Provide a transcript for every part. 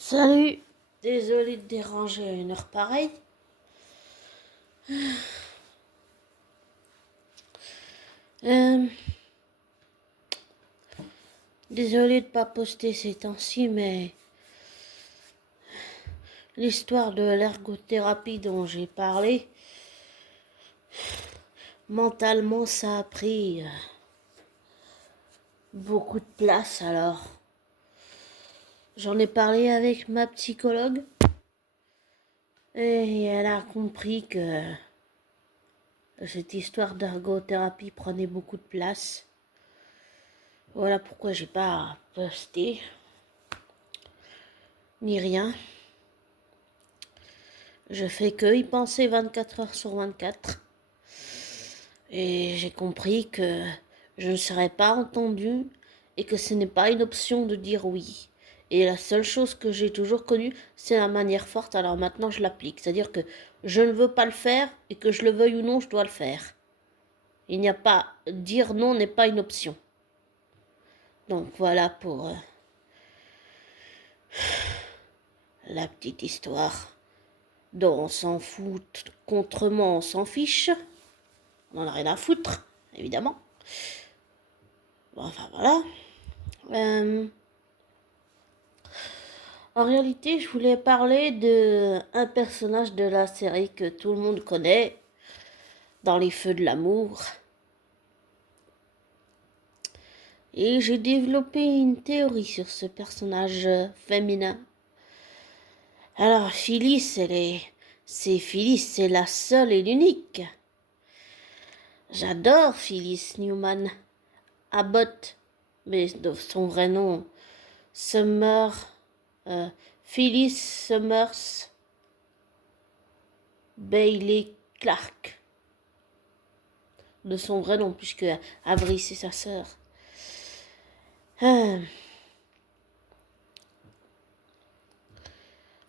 Salut, désolé de déranger à une heure pareille. Euh, Désolé de pas poster ces temps-ci, mais l'histoire de l'ergothérapie dont j'ai parlé, mentalement ça a pris beaucoup de place. Alors j'en ai parlé avec ma psychologue et elle a compris que cette histoire d'ergothérapie prenait beaucoup de place. Voilà pourquoi j'ai pas posté ni rien. Je fais que y penser 24 heures sur 24. Et j'ai compris que je ne serais pas entendue et que ce n'est pas une option de dire oui. Et la seule chose que j'ai toujours connue, c'est la manière forte. Alors maintenant, je l'applique. C'est-à-dire que je ne veux pas le faire et que je le veuille ou non, je dois le faire. Il n'y a pas... Dire non n'est pas une option. Donc voilà pour la petite histoire dont on s'en fout contrement, on s'en fiche. On n'en a rien à foutre, évidemment. Bon, enfin voilà. En réalité, je voulais parler d'un personnage de la série que tout le monde connaît, dans les feux de l'amour. Et j'ai développé une théorie sur ce personnage féminin. Alors, Phyllis, c'est Phyllis, c'est la seule et l'unique. J'adore Phyllis Newman Abbott, mais de son vrai nom, Phyllis Summers Bailey Clark, de son vrai nom, puisque Avery c'est sa sœur.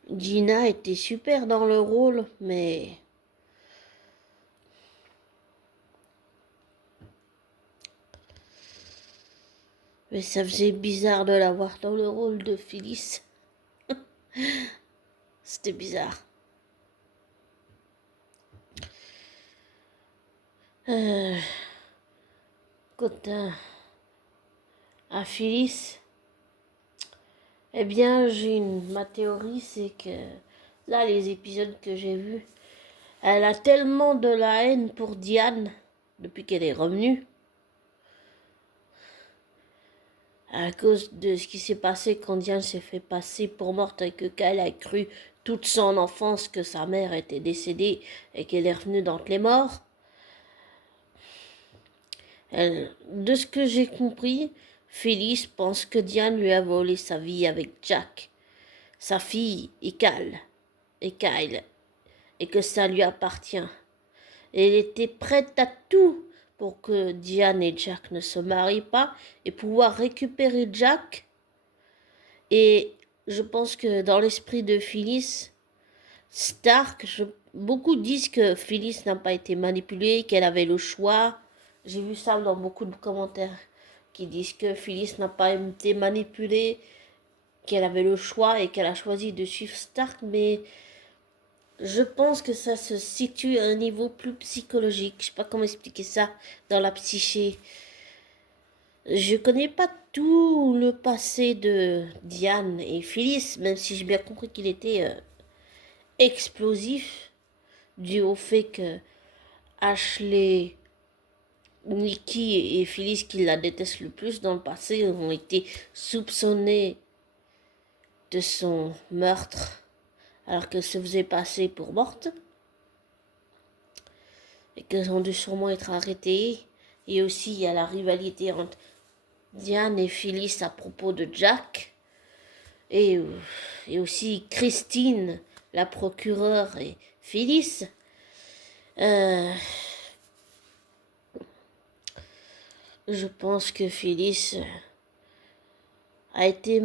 Gina était super dans le rôle, mais ça faisait bizarre de la voir dans le rôle de Phyllis. C'était bizarre. Quant à Phyllis, eh bien, ma théorie, c'est que là, les épisodes que j'ai vus, elle a tellement de la haine pour Diane depuis qu'elle est revenue, à cause de ce qui s'est passé quand Diane s'est fait passer pour morte et qu'elle a cru toute son enfance que sa mère était décédée et qu'elle est revenue d'entre les morts. De ce que j'ai compris, Phyllis pense que Diane lui a volé sa vie avec Jack, sa fille et Kyle, et que ça lui appartient. Et elle était prête à tout pour que Diane et Jack ne se marient pas et pouvoir récupérer Jack. Et je pense que dans l'esprit de Phyllis Stark, beaucoup disent que Phyllis n'a pas été manipulée, qu'elle avait le choix. J'ai vu ça dans beaucoup de commentaires qui disent que Phyllis n'a pas été manipulée, qu'elle avait le choix et qu'elle a choisi de suivre Stark, mais je pense que ça se situe à un niveau plus psychologique. Je sais pas comment expliquer ça dans la psyché. Je connais pas tout le passé de Diane et Phyllis, même si j'ai bien compris qu'il était explosif, dû au fait que Ashley, Nikki et Phyllis, qui la détestent le plus dans le passé, ont été soupçonnés de son meurtre alors qu'elle se faisait passer pour morte et qu'elles ont dû sûrement être arrêtées. Et aussi il y a la rivalité entre Diane et Phyllis à propos de Jack, et aussi Christine, la procureure, et Phyllis. Je pense que Phyllis a été,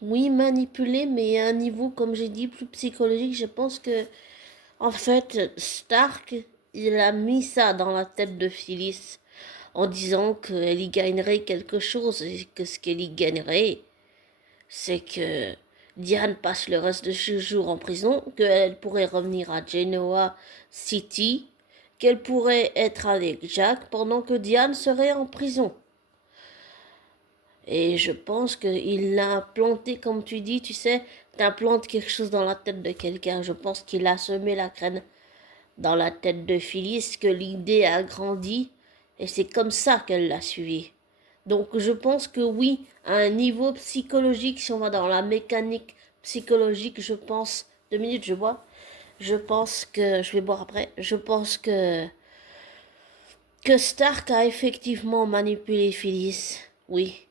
oui, manipulée, mais à un niveau, comme j'ai dit, plus psychologique. Je pense que, en fait, Stark, il a mis ça dans la tête de Phyllis en disant qu'elle y gagnerait quelque chose et que ce qu'elle y gagnerait, c'est que Diane passe le reste de ses jours en prison, qu'elle pourrait revenir à Genoa City, qu'elle pourrait être avec Jack pendant que Diane serait en prison. Et je pense qu'il l'a planté, comme tu dis, tu sais, t'implantes quelque chose dans la tête de quelqu'un. Je pense qu'il a semé la graine dans la tête de Phyllis, que l'idée a grandi, et c'est comme ça qu'elle l'a suivi. Donc je pense que oui, à un niveau psychologique, si on va dans la mécanique psychologique, je pense, 2 minutes, je bois, je pense que, je vais boire après, je pense que Stark a effectivement manipulé Phyllis, oui,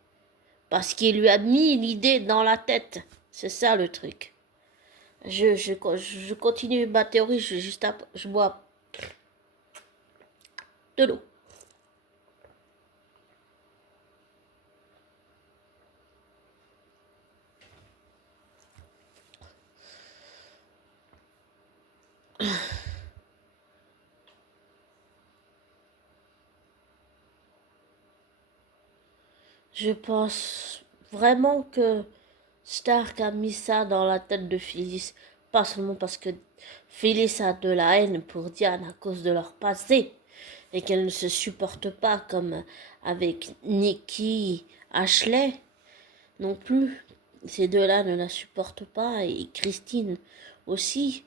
parce qu'il lui a mis l'idée dans la tête, c'est ça le truc. Je continue ma théorie, je bois de l'eau. Je pense vraiment que Stark a mis ça dans la tête de Phyllis, pas seulement parce que Phyllis a de la haine pour Diane à cause de leur passé et qu'elle ne se supporte pas comme avec Nikki, Ashley non plus. Ces deux-là ne la supportent pas et Christine aussi.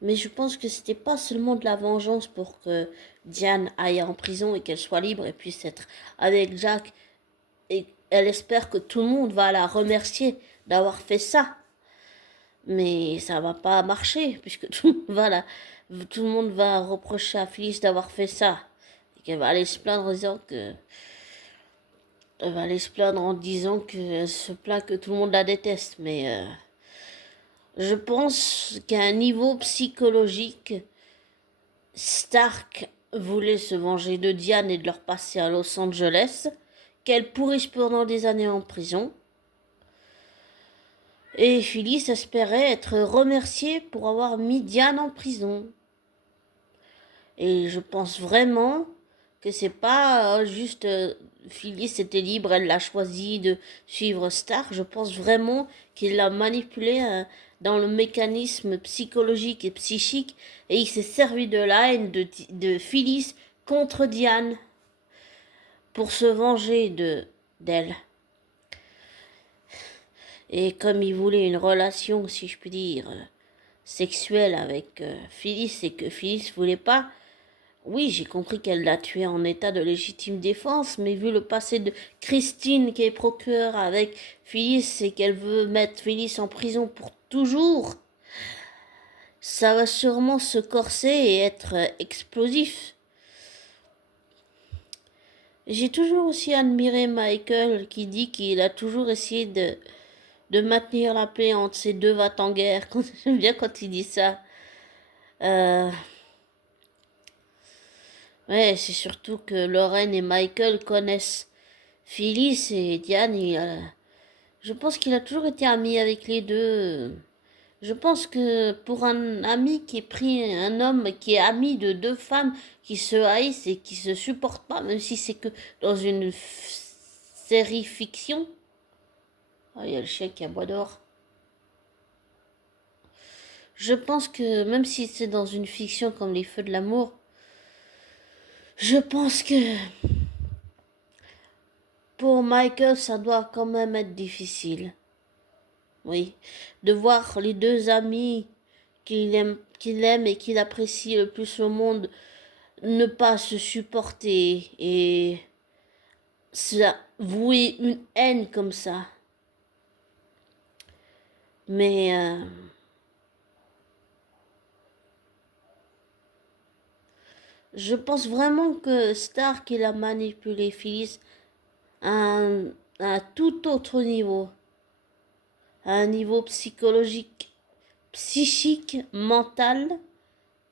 Mais je pense que c'était pas seulement de la vengeance pour que Diane aille en prison et qu'elle soit libre et puisse être avec Jack, et elle espère que tout le monde va la remercier d'avoir fait ça. Mais ça va pas marcher, puisque tout le monde va reprocher à Phyllis d'avoir fait ça. Et qu'elle va aller se plaindre en disant que. Elle va aller se plaindre en disant qu'elle se plaint que tout le monde la déteste. Mais je pense qu'à un niveau psychologique, Stark voulait se venger de Diane et de leur passer à Los Angeles, qu'elle pourrisse pendant des années en prison. Et Phyllis espérait être remerciée pour avoir mis Diane en prison. Et je pense vraiment que c'est pas juste Phyllis était libre, elle l'a choisi de suivre Stark. Je pense vraiment qu'il l'a manipulée dans le mécanisme psychologique et psychique et il s'est servi de la haine de Phyllis contre Diane pour se venger d'elle. Et comme il voulait une relation, si je puis dire, sexuelle avec Phyllis et que Phyllis voulait pas, oui, j'ai compris qu'elle l'a tué en état de légitime défense, mais vu le passé de Christine qui est procureure avec Phyllis et qu'elle veut mettre Phyllis en prison pour toujours, ça va sûrement se corser et être explosif. J'ai toujours aussi admiré Michael qui dit qu'il a toujours essayé de maintenir la paix entre ces deux va-t-en-guerre. J'aime bien quand il dit ça. Euh, ouais, c'est surtout que Lorraine et Michael connaissent Phyllis et Diane. Je pense qu'il a toujours été ami avec les deux. Je pense que pour un ami qui est pris, un homme qui est ami de deux femmes qui se haïssent et qui se supportent pas, même si c'est que dans une série fiction. Ah, il y a le chien qui aboie dehors. Je pense que même si c'est dans une fiction comme Les Feux de l'amour, je pense que pour Michael, ça doit quand même être difficile. Oui, de voir les deux amis qu'il aime et qu'il apprécie le plus au monde ne pas se supporter et se vouer une haine comme ça. Mais je pense vraiment que Stark il a manipulé Phyllis à un tout autre niveau, à un niveau psychologique, psychique, mental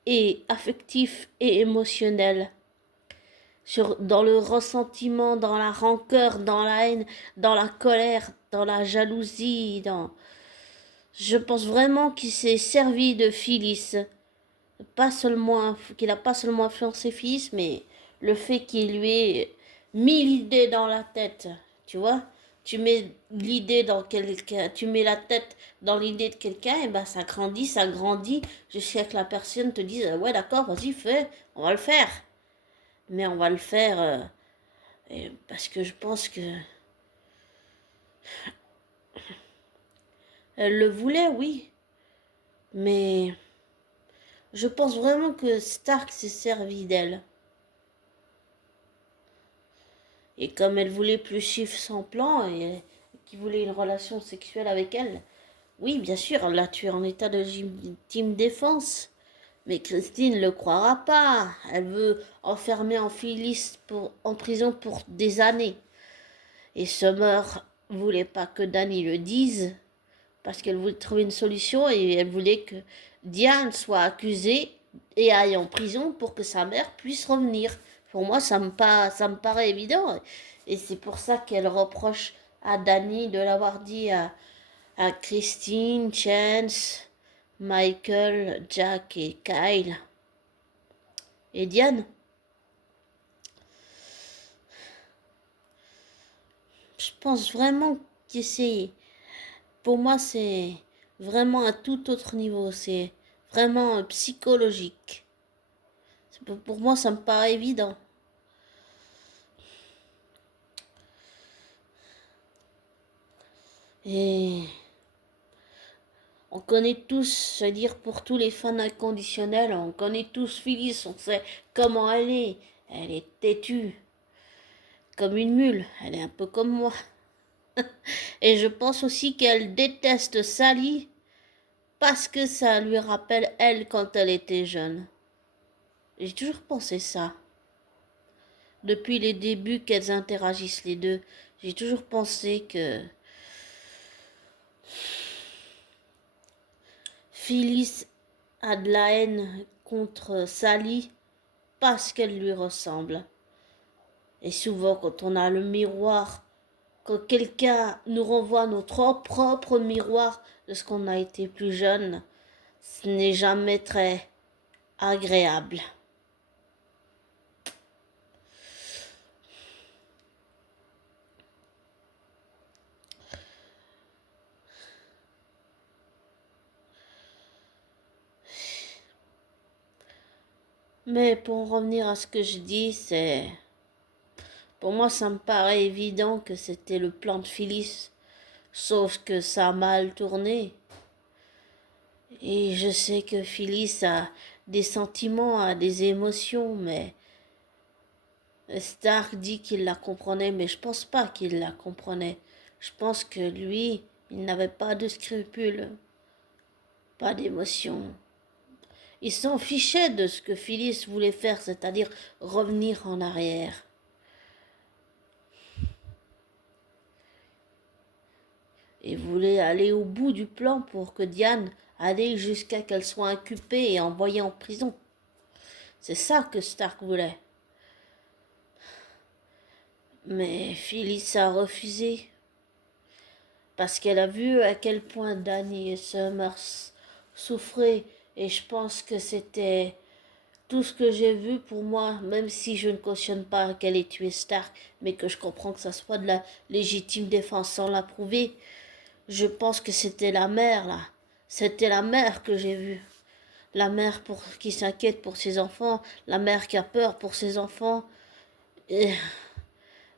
et affectif et émotionnel. Dans le ressentiment, dans la rancœur, dans la haine, dans la colère, dans la jalousie, Je pense vraiment qu'il s'est servi de Phyllis. Pas seulement, qu'il a pas seulement influencé Phyllis, mais le fait qu'il lui ait mis l'idée dans la tête, tu vois. tu mets l'idée dans quelqu'un, tu mets la tête dans l'idée de quelqu'un, et ben ça grandit, jusqu'à ce que la personne te dise, ouais d'accord, vas-y, fais, on va le faire. Mais on va le faire parce que je pense que elle le voulait, oui. Mais je pense vraiment que Stark s'est servi d'elle. Et comme elle voulait plus suivre son plan et qu'il voulait une relation sexuelle avec elle, oui, bien sûr, elle l'a tué en état de légitime défense. Mais Christine ne le croira pas. Elle veut enfermer Phyllis en prison pour des années. Et Summer voulait pas que Danny le dise parce qu'elle voulait trouver une solution et elle voulait que Diane soit accusée et aille en prison pour que sa mère puisse revenir. Pour moi, ça me paraît évident. Et c'est pour ça qu'elle reproche à Danny de l'avoir dit à Christine, Chance, Michael, Jack et Kyle. Et Diane, je pense vraiment que c'est... Pour moi, c'est vraiment à tout autre niveau. C'est vraiment psychologique. Pour moi, ça me paraît évident. Et on connaît tous, je veux dire, pour tous les fans inconditionnels, on connaît tous Phyllis, on sait comment elle est. Elle est têtue, comme une mule. Elle est un peu comme moi. Et je pense aussi qu'elle déteste Sally parce que ça lui rappelle elle quand elle était jeune. J'ai toujours pensé ça. Depuis les débuts qu'elles interagissent les deux, j'ai toujours pensé que Phyllis a de la haine contre Sally parce qu'elle lui ressemble. Et souvent, quand on a le miroir, quand quelqu'un nous renvoie notre propre miroir de ce qu'on a été plus jeune, ce n'est jamais très agréable. Mais pour en revenir à ce que je dis, c'est... Pour moi, ça me paraît évident que c'était le plan de Phyllis, sauf que ça a mal tourné. Et je sais que Phyllis a des sentiments, a des émotions, mais Stark dit qu'il la comprenait, mais je pense pas qu'il la comprenait. Je pense que lui, il n'avait pas de scrupules, pas d'émotions. Il s'en fichait de ce que Phyllis voulait faire, c'est-à-dire revenir en arrière. Il voulait aller au bout du plan pour que Diane aille jusqu'à qu'elle soit inculpée et envoyée en prison. C'est ça que Stark voulait. Mais Phyllis a refusé. Parce qu'elle a vu à quel point Danny et Summers souffraient. Et je pense que c'était tout ce que j'ai vu pour moi, même si je ne cautionne pas qu'elle ait tué Stark, mais que je comprends que ça soit de la légitime défense sans l'approuver. Je pense que c'était la mère, là. C'était la mère que j'ai vue. La mère qui s'inquiète pour ses enfants, la mère qui a peur pour ses enfants. Et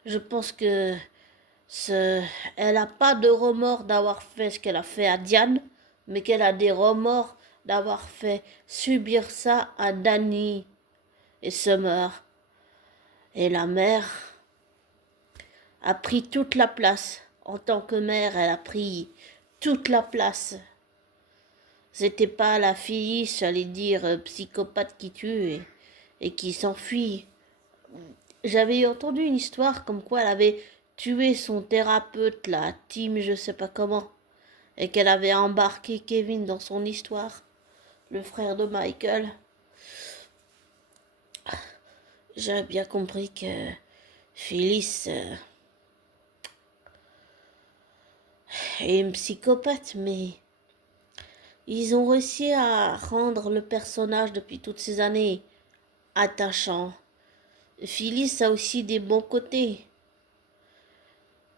je pense que elle n'a pas de remords d'avoir fait ce qu'elle a fait à Diane, mais qu'elle a des remords d'avoir fait subir ça à Danny et Summer. Et la mère a pris toute la place. En tant que mère, elle a pris toute la place. C'était pas la fille, j'allais dire, psychopathe qui tue et qui s'enfuit. J'avais entendu une histoire comme quoi elle avait tué son thérapeute, la Tim, je sais pas comment, et qu'elle avait embarqué Kevin dans son histoire, le frère de Michael. J'avais bien compris que Phyllis est une psychopathe, mais ils ont réussi à rendre le personnage depuis toutes ces années attachant. Phyllis a aussi des bons côtés.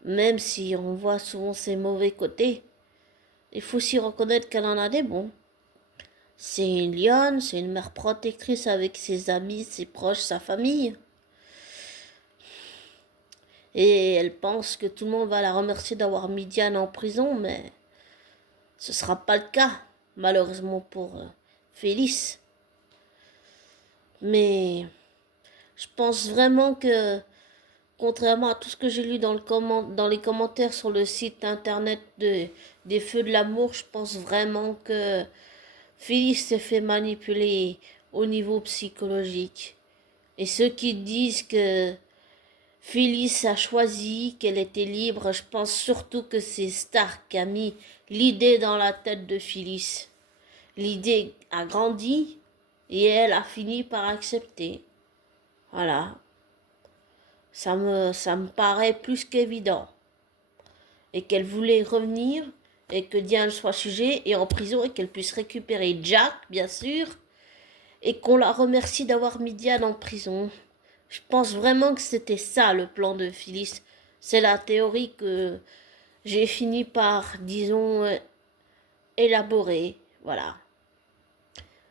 Même si on voit souvent ses mauvais côtés, il faut aussi reconnaître qu'elle en a des bons. C'est une lionne, c'est une mère protectrice avec ses amis, ses proches, sa famille. Et elle pense que tout le monde va la remercier d'avoir mis Diane en prison, mais ce sera pas le cas, malheureusement pour Félix. Mais je pense vraiment que, contrairement à tout ce que j'ai lu dans les commentaires sur le site internet des Feux de l'amour, je pense vraiment que Félix s'est fait manipuler au niveau psychologique. Et ceux qui disent que Phyllis a choisi, qu'elle était libre, je pense surtout que c'est Stark qui a mis l'idée dans la tête de Phyllis. L'idée a grandi et elle a fini par accepter. Voilà. Ça me paraît plus qu'évident. Et qu'elle voulait revenir et que Diane soit jugée et en prison et qu'elle puisse récupérer Jack, bien sûr, et qu'on la remercie d'avoir mis Diane en prison. Je pense vraiment que c'était ça le plan de Phyllis. C'est la théorie que j'ai fini par, disons, élaborer. Voilà.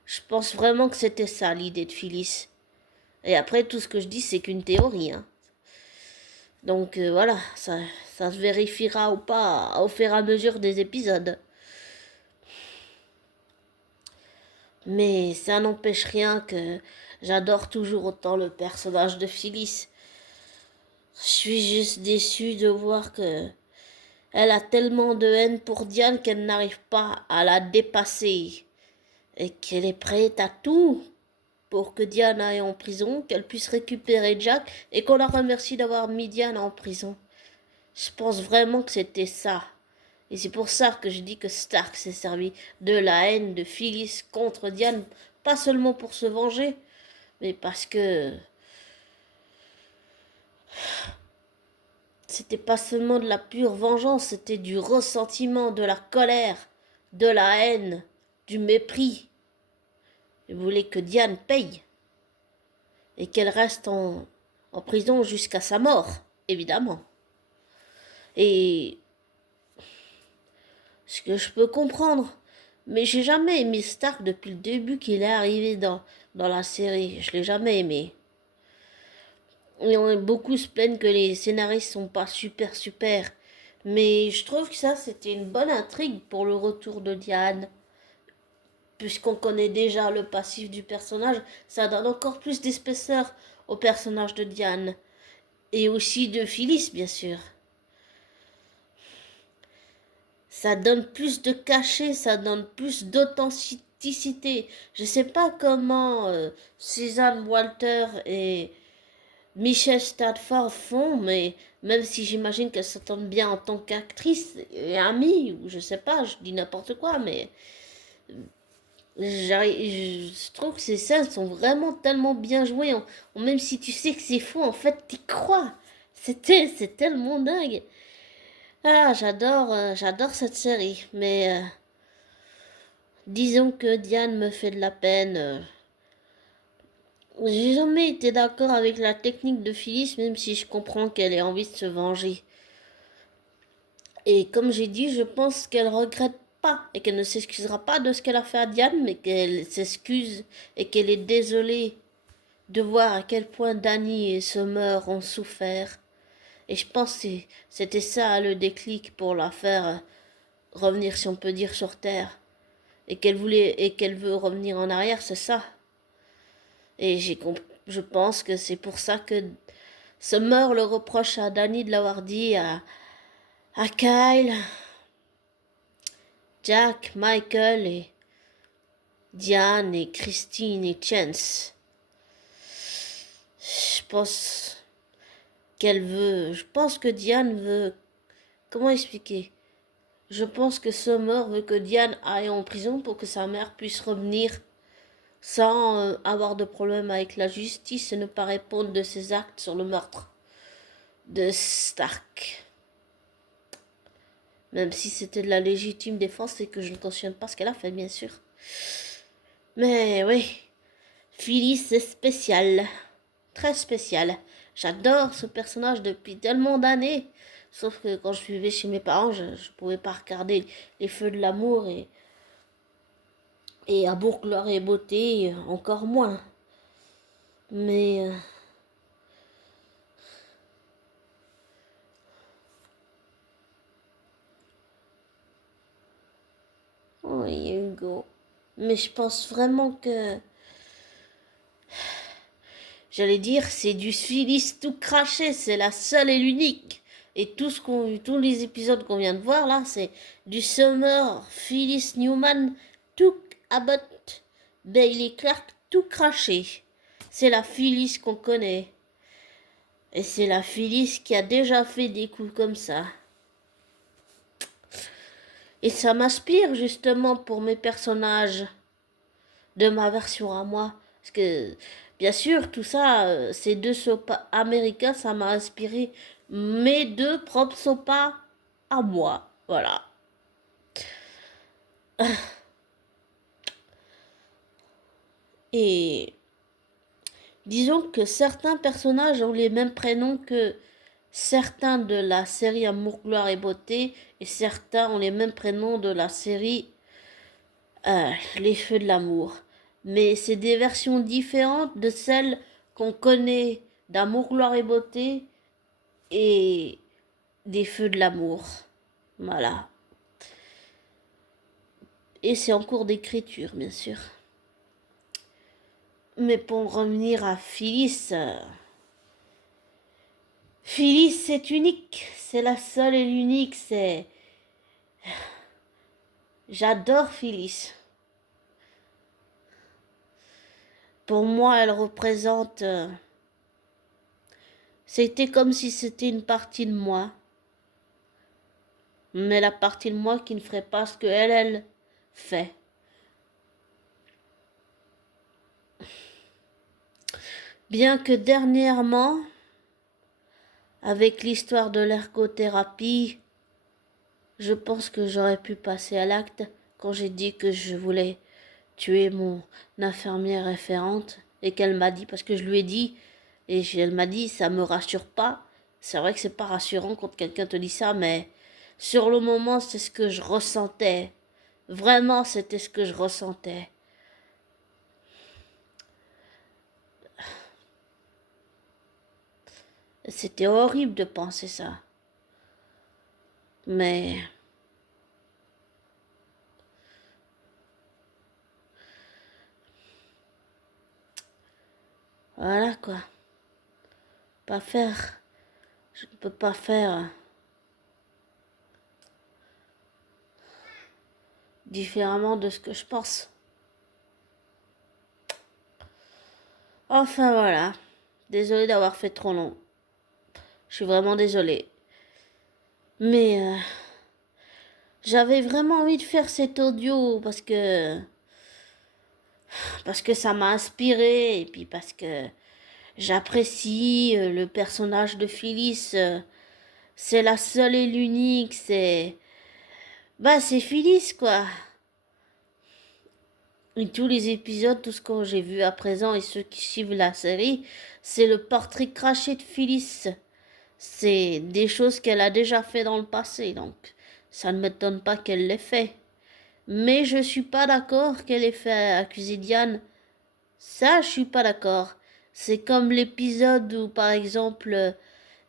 Je pense vraiment que c'était ça l'idée de Phyllis. Et après, tout ce que je dis, c'est qu'une théorie. Hein. Donc voilà, ça se vérifiera ou pas au fur et à mesure des épisodes. Mais ça n'empêche rien que j'adore toujours autant le personnage de Phyllis. Je suis juste déçue de voir que elle a tellement de haine pour Diane qu'elle n'arrive pas à la dépasser et qu'elle est prête à tout pour que Diane aille en prison, qu'elle puisse récupérer Jack et qu'on la remercie d'avoir mis Diane en prison. Je pense vraiment que c'était ça. Et c'est pour ça que je dis que Stark s'est servi de la haine de Phyllis contre Diane, pas seulement pour se venger, mais parce que c'était pas seulement de la pure vengeance, c'était du ressentiment, de la colère, de la haine, du mépris. Il voulait que Diane paye et qu'elle reste en prison jusqu'à sa mort, évidemment. Et ce que je peux comprendre, mais j'ai jamais aimé Stark depuis le début qu'il est arrivé dans la série. Je l'ai jamais aimé. Et beaucoup se plaignent que les scénaristes sont pas super. Mais je trouve que ça, c'était une bonne intrigue pour le retour de Diane. Puisqu'on connaît déjà le passif du personnage, ça donne encore plus d'épaisseur au personnage de Diane. Et aussi de Phyllis, bien sûr. Ça donne plus de cachet, ça donne plus d'authenticité. Je sais pas comment Suzanne Walter et Michelle Stafford font, mais même si j'imagine qu'elles s'entendent bien en tant qu'actrice et amie, ou je sais pas, je dis n'importe quoi, mais je trouve que ces scènes sont vraiment tellement bien jouées. Même si tu sais que c'est faux, en fait, t'y crois. C'est tellement dingue. Ah, j'adore cette série, mais disons que Diane me fait de la peine. J'ai jamais été d'accord avec la technique de Phyllis, même si je comprends qu'elle ait envie de se venger. Et comme j'ai dit, je pense qu'elle regrette pas et qu'elle ne s'excusera pas de ce qu'elle a fait à Diane, mais qu'elle s'excuse et qu'elle est désolée de voir à quel point Danny et Summer ont souffert. Et je pense que c'était ça le déclic pour la faire revenir, si on peut dire, sur Terre. Et qu'elle veut revenir en arrière, c'est ça. Et je pense que c'est pour ça que Summer le reproche à Danny de l'avoir dit à Kyle, Jack, Michael et Diane et Christine et Chance. Je pense que Diane veut, comment expliquer? Je pense que Summer veut que Diane aille en prison pour que sa mère puisse revenir sans avoir de problème avec la justice et ne pas répondre de ses actes sur le meurtre de Stark. Même si c'était de la légitime défense et que je ne cautionne pas ce qu'elle a fait, bien sûr. Mais oui, Phyllis, c'est spécial. Très spécial. J'adore ce personnage depuis tellement d'années. Sauf que quand je vivais chez mes parents, je ne pouvais pas regarder les feux de l'amour et Amour, gloire et beauté, encore moins. Mais oui, Hugo. Mais je pense vraiment que, j'allais dire, c'est du Phyllis tout craché, c'est la seule et l'unique. Et tous les épisodes qu'on vient de voir là, c'est du Summer, Phyllis Newman, tout Abbott, Bailey Clark, tout craché. C'est la Phyllis qu'on connaît. Et c'est la Phyllis qui a déjà fait des coups comme ça. Et ça m'inspire justement pour mes personnages de ma version à moi. Parce que, bien sûr, tout ça, ces deux sopas américains, ça m'a inspiré mes deux propres sopas à moi. Voilà. Et disons que certains personnages ont les mêmes prénoms que certains de la série Amour, gloire et beauté, et certains ont les mêmes prénoms de la série Les feux de l'amour. Mais c'est des versions différentes de celles qu'on connaît d'Amour, gloire et beauté et des feux de l'amour. Voilà. Et c'est en cours d'écriture, bien sûr. Mais pour revenir à Phyllis, Phyllis c'est unique, c'est la seule et l'unique, c'est... J'adore Phyllis. Pour moi, elle représente... c'était comme si c'était une partie de moi. Mais la partie de moi qui ne ferait pas ce que elle fait. Bien que dernièrement, avec l'histoire de l'ergothérapie, je pense que j'aurais pu passer à l'acte quand j'ai dit que je voulais tuer mon infirmière référente et qu'elle m'a dit, parce que je lui ai dit, et elle m'a dit, ça me rassure pas. C'est vrai que c'est pas rassurant quand quelqu'un te dit ça, mais sur le moment, c'est ce que je ressentais. Vraiment, c'était ce que je ressentais. C'était horrible de penser ça. Mais voilà quoi. Pas faire. Je ne peux pas faire différemment de ce que je pense. Enfin voilà. Désolée d'avoir fait trop long. Je suis vraiment désolée. Mais j'avais vraiment envie de faire cet audio parce que ça m'a inspiré et puis parce que j'apprécie le personnage de Phyllis. C'est la seule et l'unique. C'est Phyllis quoi. Et tous les épisodes, tout ce que j'ai vu à présent et ceux qui suivent la série, c'est le portrait craché de Phyllis. C'est des choses qu'elle a déjà fait dans le passé, donc ça ne m'étonne pas qu'elle l'ait fait. Mais je suis pas d'accord qu'elle ait fait accuser Diane. Ça, je suis pas d'accord. C'est comme l'épisode où, par exemple,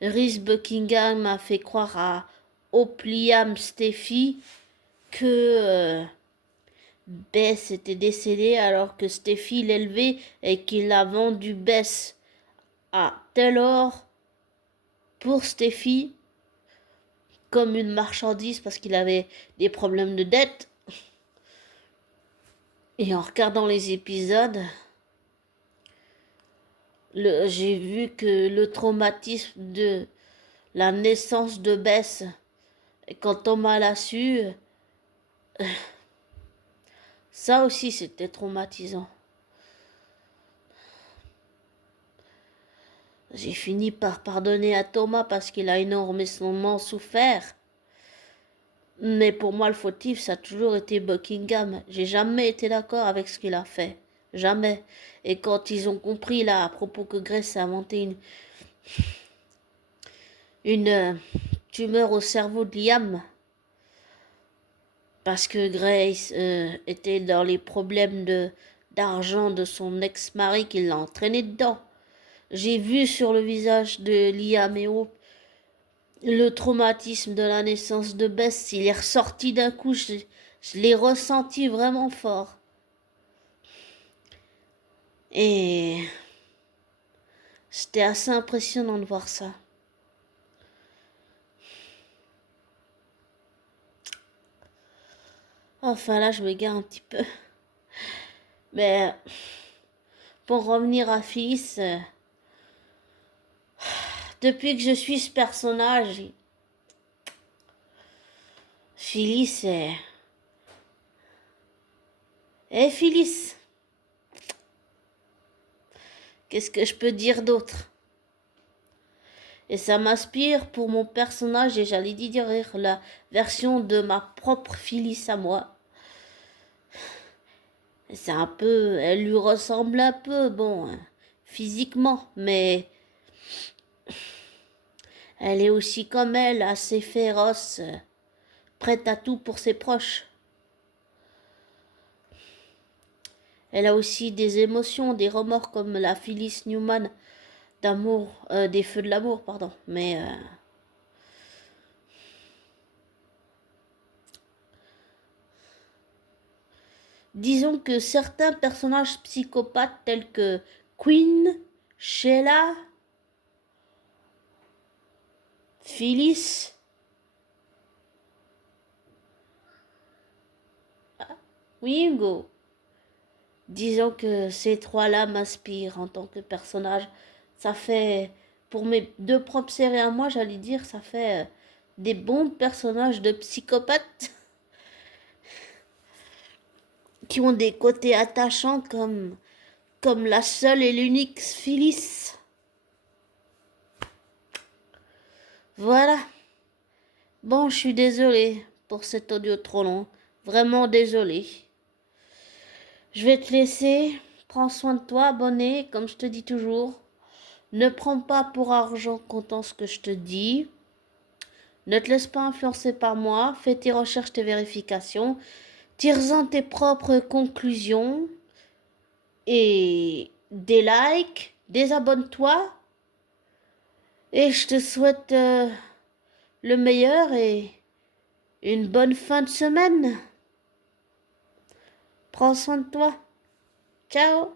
Reese Buckingham a fait croire à Opliam Steffi que Bess était décédée alors que Steffi l'élevait et qu'il a vendu Bess à Taylor pour Steffi comme une marchandise parce qu'il avait des problèmes de dette. Et en regardant les épisodes, j'ai vu que le traumatisme de la naissance de Bess, quand Thomas l'a su, ça aussi c'était traumatisant. J'ai fini par pardonner à Thomas parce qu'il a énormément souffert. Mais pour moi, le fautif, ça a toujours été Buckingham. J'ai jamais été d'accord avec ce qu'il a fait. Jamais. Et quand ils ont compris, là, à propos que Grace a inventé une tumeur au cerveau de Liam. Parce que Grace était dans les problèmes d'argent de son ex-mari qui l'a entraîné dedans. J'ai vu sur le visage de Liam et Hope le traumatisme de la naissance de Bess. Il est ressorti d'un coup, je l'ai ressenti vraiment fort. Et c'était assez impressionnant de voir ça. Enfin là, je m'égare un petit peu. Mais pour revenir à Phyllis, depuis que je suis ce personnage, Phyllis est... Eh Phyllis, qu'est-ce que je peux dire d'autre? Et ça m'inspire pour mon personnage et j'allais dire la version de ma propre Phyllis à moi. C'est un peu... Elle lui ressemble un peu, bon, physiquement, mais... Elle est aussi comme elle, assez féroce, prête à tout pour ses proches. Elle a aussi des émotions, des remords comme la Phyllis Newman d'amour, des feux de l'amour, pardon. Mais disons que certains personnages psychopathes tels que Queen, Sheila, Phyllis, Wingo. Disons que ces trois-là m'inspirent en tant que personnage. Ça fait, pour mes deux propres séries à moi, j'allais dire, ça fait des bons personnages de psychopathes qui ont des côtés attachants comme la seule et l'unique Phyllis. Voilà. Bon, je suis désolée pour cet audio trop long. Vraiment désolée. Je vais te laisser. Prends soin de toi, abonné, comme je te dis toujours. Ne prends pas pour argent comptant ce que je te dis. Ne te laisse pas influencer par moi. Fais tes recherches, tes vérifications. Tire-en tes propres conclusions. Et des likes. Désabonne-toi. Et je te souhaite le meilleur et une bonne fin de semaine. Prends soin de toi. Ciao.